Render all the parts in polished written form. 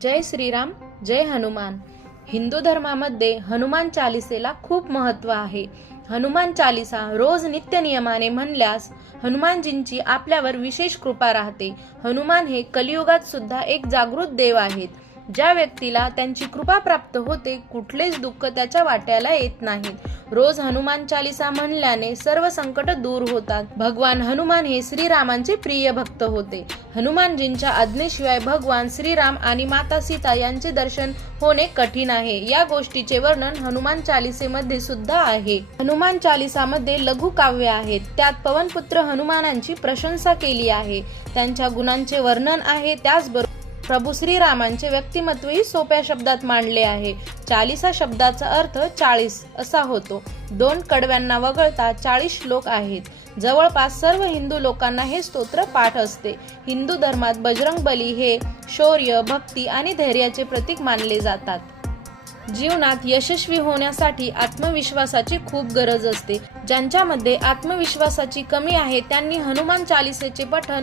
जय श्रीराम, जय हनुमान। हिंदू धर्मामध्ये हनुमान चालीसेला खूप महत्त्व आहे। हनुमान चालीसा रोज नित्य नियमाने म्हणल्यास हनुमानजींची आपल्यावर विशेष कृपा राहते। हनुमान हे कलियुगात सुद्धा एक जागृत देव आहेत। ज्या व्यक्तीला त्यांची कृपा प्राप्त होते, कुठलेच दुःख त्याच्या वाट्याला येत नाहीत। रोज हनुमान चालीसा म्हणल्याने सर्व संकट दूर होतात। भगवान हनुमान हे श्रीरामांचे प्रिय भक्त होते। हनुमानजींच्या आज्ञेशिवाय भगवान श्रीराम आणि माता सीता यांचे दर्शन होणे कठीण आहे। या गोष्टीचे वर्णन हनुमान चालीसेमध्ये सुद्धा आहे। हनुमान चालीसामध्ये लघु काव्य आहेत। त्यात पवनपुत्र हनुमानांची प्रशंसा केली आहे, त्यांच्या गुणांचे वर्णन आहे। त्याचबरोबर प्रभू श्रीरामांचे व्यक्तिमत्वही सोप्या शब्दात मांडले आहे। चालीसा शब्दाचा अर्थ 40 असा होतो। 2 कडव्यांना वगळता 40 श्लोक आहेत। जवळपास सर्व हिंदू लोकांना हे स्तोत्र पाठ असते। हिंदू धर्मात बजरंगबली हे शौर्य, भक्ती आणि धैर्याचे प्रतीक मानले जातात। जीवनात यशस्वी होण्यासाठी आत्मविश्वासाची खूप गरज असते। ज्यांच्यामध्ये आत्मविश्वासाची कमी आहे त्यांनी हनुमान चालीसेचे पठण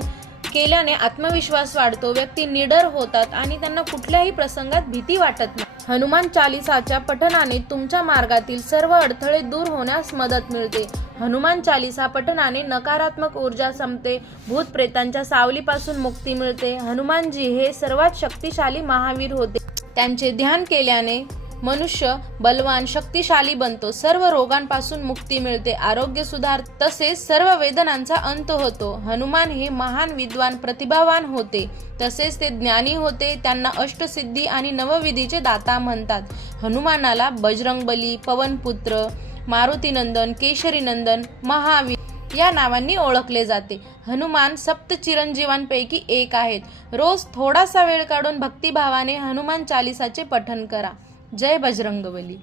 केल्याने आत्मविश्वास वाढतो, व्यक्ती निडर होतात आणि त्यांना कुठल्याही प्रसंगात भीती वाटत नाही। हनुमान चालीसाच्या पठणाने तुमच्या मार्गातील सर्व अडथळे दूर होण्यास मदत मिळते। हनुमान चालीसा पठणाने नकारात्मक ऊर्जा संपते, भूत प्रेतांच्या सावलीपासून मुक्ती मिळते। हनुमानजी हे सर्वात शक्तिशाली महावीर होते। त्यांचे ध्यान केल्याने मनुष्य बलवान, शक्तिशाली बनतो, सर्व रोगांपासून मुक्ती मिळते, आरोग्य सुधारते, तसेच सर्व वेदनांचा अंत होतो। हनुमान हे महान विद्वान, प्रतिभावान होते, तसेच ते ज्ञानी होते। त्यांना अष्टसिद्धी आणि नवविधीचे दाता म्हणतात। हनुमानाला बजरंगबली, पवनपुत्र, मारुतीनंदन, केशरीनंदन, महावीर या नावांनी ओळखले जाते। हनुमान सप्त चिरंजीवांपैकी एक आहेत। रोज थोडासा वेळ काढून भक्तिभावाने हनुमान चालीसाचे पठण करा। जय बजरंगबली।